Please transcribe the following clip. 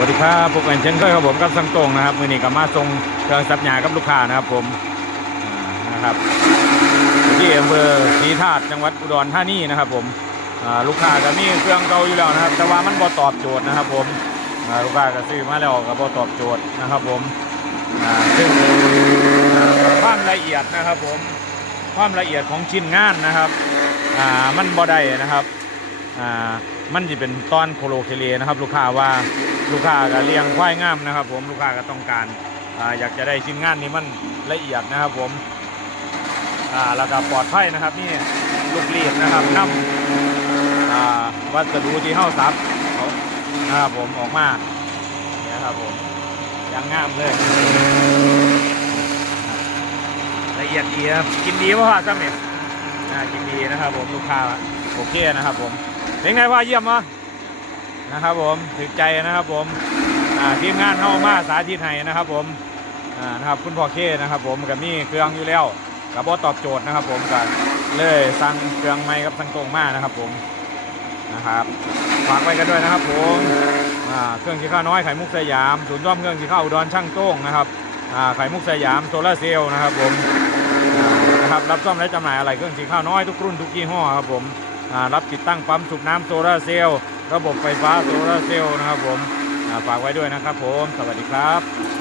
วัสดีครับพวกกันเช่นเคยครับผมกับสังตรงนะครับมือนี้ก็มาส่งเครื่องสับหยากับลูกค้านะครับผมนะครับที่อำเภอศรีธาตุจังหวัดอุดรธานีนะครับผมลูกค้าก็มีเครื่องเก่าอยู่แล้วนะครับ แต่ว่ามันบ่ตอบโจทย์นะครับ ผมลูกค้าก็ซื้อมาแล้วก็บ่ตอบโจทย์นะครับ ผมซึ่งความละเอียดนะครับ ผมความละเอียดของชิ้นงานนะครับมันบ่ได้นะครับ อ่ามันจะเป็นต้อนโคโลเคเลนะครับ ลูกค้าว่าลูกค้าก็เลี้ยงควายงามนะครับ ผมลูกค้าก็ต้องการอ่าอยากจะได้ชิ้นงานนี้มันละเอียดนะครับ ผมอ่าแล้วก็ปลอดภัยนะครับนี่ลูกเลียดนะครับนำอ่าวัสดุที่เฮ้าซับเขานะครับผมออกมาเนี่ยนะครับผมย่างงามเลยละเอียดดีครับกินดีป่ะพ่อจ้าเนี่ยกินดีนะครับ ผมลูกค้าโอเคนะครับผม เป็นไงว่าเยี่ยมมั้นะครับผมถึกใจนะครับผมอ่าทีมงานเข้ามาสาธิตให้นะครับผมอ่านะครับคุณพ่อเคนะครับ ผมกับมีเครื่องอยู่แล้วกับบอตอบโจทย์นะครับ ผมก็เลยสั่งเครื่องใหม่กับสั่งตรงมานะครับ ผมนะครับฝากไว้กันด้วยนะครับ ผมอ่าเครื่องขี้ข้าวน้อยไข่มุกสยามศูนย์ซ่อมเครื่องขี้ข้าวอุดรช่างโต้งนะครับอ่าไข่มุกสยามโซลาเซลล์นะครับ ผมนะครับรับซ่อมและจำหน่ายอะไรเครื่องขี้ข้าวน้อยทุกรุ่นทุกยี่ห้อครับผม รับติดตั้งปั๊มสูบน้ำโซลาเซลล์ระบบไฟฟ้าโซลาเซลล์นะครับผมฝากไว้ด้วยนะครับผม สวัสดีครับ